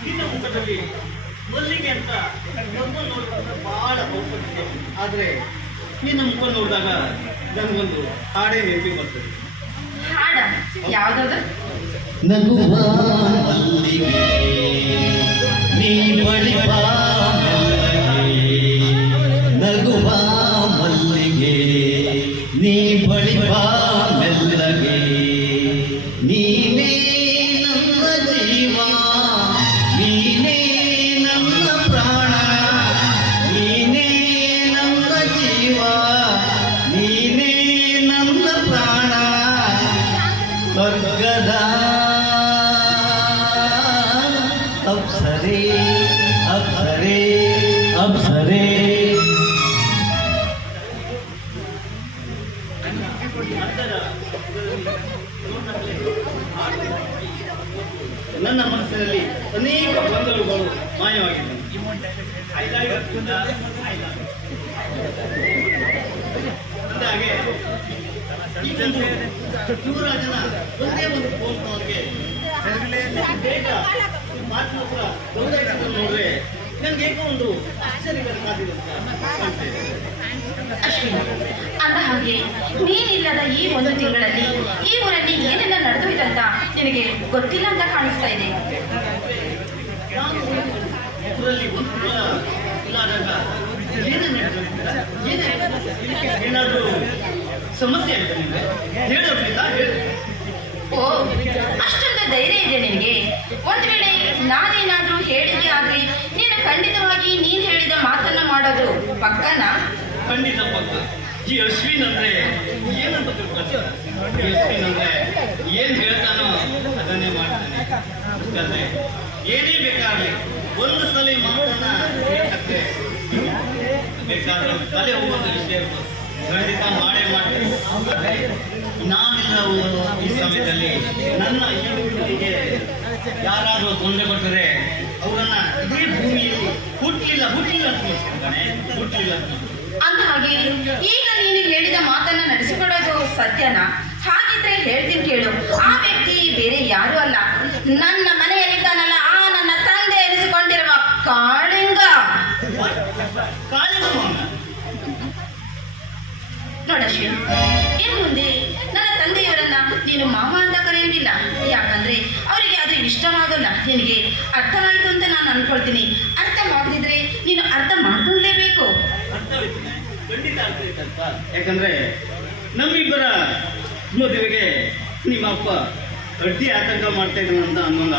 ನಿನ್ನ ಮುಖದಲ್ಲಿ ಮಲ್ಲಿಗೆ ಅಂತ ನಮ್ಮ ನೋಡಿದ್ರೆ ಬಹಳ ಹೋಗ್ತದೆ ಆದ್ರೆ ನಿನ್ನ ಮುಖ ನೋಡಿದಾಗ ನನಗೊಂದು ಹಾಡೇ ನೆನಪಿ ಬರ್ತದೆ ಹಾಡ? ಯಾವ್ದದು ನಗುವ ಮಲ್ಲಿಗೆ ನೀ ಬಳಿ ನಗುವ ಮಲ್ಲಿಗೆ ನೀ ಬಳಿ ಮೆಲ್ಲಗೆ ನೀನೇ ಅಪ್ಸರೆ ಅಪ್ಸರೆ ಅಪ್ಸರೆ. ನನ್ನ ಮನಸ್ಸಿನಲ್ಲಿ ಅನೇಕ ಗೊಂದಲಗಳು ಮಾಯವಾಗಿದೆ ಅಂದಾಗೆ ಒಂದು ಯುವರಾಜನ ಒಂದೇ ಒಂದು ಫೋನ್ ಕಾಲ್ಗೆ ಬೇಗ ಮಾತು ಹತ್ರ ನನಗೆ ಏಕೋ ಒಂದು ಆಶ್ಚರ್ಯಕರವಾಗಿದೆ ಅಂದ ಹಾಗೆ ನೀನಿಲ್ಲದ ಈ ಒಂದು ತಿಂಗಳಲ್ಲಿ ಈ ಊರಲ್ಲಿ ಏನೆಲ್ಲ ನಡೆದೋಯ್ತಂತ ನಿನಗೆ ಗೊತ್ತಿಲ್ಲ ಅಂತ ಕಾಣಿಸ್ತಾ ಇದೆ? ಊರಲ್ಲಿ ಒಂದು ಇಲ್ಲಾದಾಗ ಏನಾದರೂ ಸಮಸ್ಯೆ ಆಯ್ತಾ ನಿಮಗೆ ಹೇಳೋದಿಲ್ಲ ಹೇಳಿ. ಓ ಅಷ್ಟೊಂದು ಧೈರ್ಯ ಇದೆ ನಿನಗೆ? ಒಂದ್ ನಾನೇನಾದ್ರೂ ಹೇಳಿದೆ ಆಗ್ಲಿ, ನೀನು ಖಂಡಿತವಾಗಿ ನೀನ್ ಹೇಳಿದ ಮಾತನ್ನ ಮಾಡೋದು ಪಕ್ಕನ? ಖಂಡಿತ ಪಕ್ಕ. ಈ ಅಶ್ವಿನ್ ಅಂದ್ರೆ ಏನಂತ ಅಶ್ವಿನ್ ಅಂದ್ರೆ ಏನ್ ಹೇಳ್ತಾನೋ ಅದನ್ನೇ ಮಾಡ್ತಾನೆ. ಏನೇ ಬೇಕಾಗ್ಲಿ, ಒಂದು ಸಲ ಮಾತನ್ನ ತಲೆ. ಖಂಡಿತ ಮಾಡೇ ಮಾಡ್ತೀನಿ. ನಾನಿಲ್ಲ ಈ ಸಮಯದಲ್ಲಿ ನನ್ನ ಈ ತೊಂದರೆ ಬರ್ತದೆ ಅವರನ್ನ ಇದೇ ಭೂಮಿಯಲ್ಲಿ ಹುಟ್ಟಲಿಲ್ಲ ಹುಟ್ಟಲಿಲ್ಲ ಅಂತ ತೋರಿಸ್ತಿದ್ದಾನೆ ಹುಟ್ಟಲಿಲ್ಲ ಅಂತ ಹಾಗೆ ಈಗ ನೀನು ಹೇಳಿದ ಮಾತನ್ನ ನಡೆಸಿಕೊಡೋದು ಸತ್ಯನಾ? ಹಾಗಿದ್ರೆ ಹೇಳ್ತೀನಿ ಕೇಳು. ಆ ವ್ಯಕ್ತಿ ಬೇರೆ ಯಾರು ಅಲ್ಲ. ನನ್ನ ಮನೆಯಲ್ಲಿದ್ದಾನಲ್ಲ ಆ ನನ್ನ ತಂದೆ ಎನಿಸಿಕೊಂಡಿರುವ ಕಾಳಿಂಗ. ಕಾಳಿಂಗ ಶಿವ ಇನ್ನು ಮುಂದೆ ನನ್ನ ತಂದೆಯವರನ್ನ ನೀನು ಮಾವ ಅಂತ ಕರೆಯುವುದಿಲ್ಲ. ನಿನಗೆ ಅರ್ಥವಾಯಿತು ಅಂತ ನಾನು ಅನ್ಕೊಳ್ತೀನಿ. ಅರ್ಥವಾಗದಿದ್ರೆ ನೀನು ಅರ್ಥ ಮಾಡ್ಕೊಳ್ಳೇಬೇಕು ಖಂಡಿತ ಅರ್ಥ ಯಾಕಂದ್ರೆ ನಮ್ಮಿಬ್ಬರ ಮದುವೆಗೆ ನಿಮ್ಮ ಅಪ್ಪ ಅಡ್ಡಿ ಆತಂಕ ಮಾಡ್ತಾ ಇದ್ದಾನೆ ಅಂತ ಅನ್ನೋಲ್ಲ.